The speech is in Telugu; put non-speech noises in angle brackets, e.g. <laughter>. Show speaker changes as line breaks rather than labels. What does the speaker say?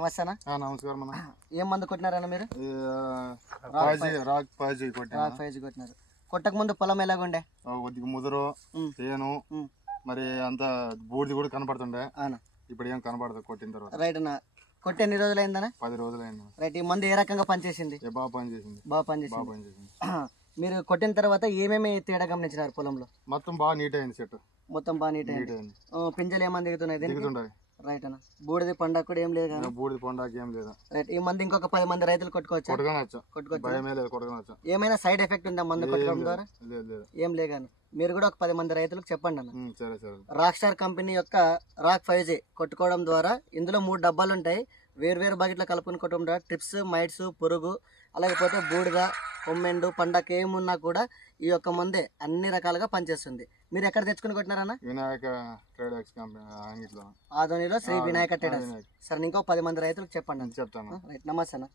నమస్తేనా
నమస్కారం అన్న.
ఏం మందు కొట్టినారన్న మీరు?
పాజీ రాక్ పాజీ
రాక్ ఫైజ్ కొట్టినారు. కొట్టక ముందు పొలం ఎలాగుండే?
కొద్దిగా ముదురు. తేను. మరి అంత బూడిది కూడా కనపడుతుండే. ఇప్పుడు ఏం కనపడదు కొట్టిన తర్వాత.
రైట్ అన్న. కొట్టి ఎన్ని రోజులు అయిందనా
పది రోజులైంది
రైట్ ఈ మందు ఏ రకంగా పనిచేసింది?
బాగా పని చేసింది
బాగా
బాగా
పనిచేసింది.
పని చేసింది <clears throat>
మీరు కొట్టిన తర్వాత ఏమేమి తేడా గమనించినారు పొలంలో?
మొత్తం బాగా నీట్ అయింది చెట్టు.
మొత్తం బాగా నీట్ అయింది.
అయింది.
పింజలు ఏమని దిగుతున్నాయి
దిగుతుండే
రైట్ అన్న. బూడిది పండగ కూడా ఏం లేదు కదా?
బూడిది పొండాకి ఏం లేదు.
రైట్ ఈ మందు ఇంకొక పది మంది రైతులు కొట్టుకోవచ్చా? కొట్టుకోవచ్చు
లేదు
ఏమైనా సైడ్ ఎఫెక్ట్ ఉందా మందు కొట్టడం
లేదు.
ద్వారా?
లేదు లేదు.
ఏం లే కానీ మీరు కూడా ఒక పది మంది రైతులకు చెప్పండి అన్న.
ఉమ్, సరే సరే.
రాక్ స్టార్ కంపెనీ యొక్క రాక్ ఫైవ్ జీ కొట్టుకోవడం ద్వారా ఇందులో మూడు డబ్బాలు ఉంటాయి. వేరు వేరు బకెట్లో కలుపుకొని కొట్టడం ద్వారా ట్రిప్స్ మైట్స్ పురుగు అలాగే పోతే బూడిద కొమ్మెండు పండగ ఏమున్నా కూడా ఈ యొక్క మందే అన్ని రకాలుగా పనిచేస్తుంది. మీరు ఎక్కడ తెచ్చుకుని కొట్టినారన్న?
వినాయక అంగిట్లో.
ఆధోనిలో శ్రీ వినాయక
వినాయక్.
సరే ఇంకో పది మంది రైతులకు చెప్పండి.
చెప్తాను.
రైట్ నమస్తే అన్న.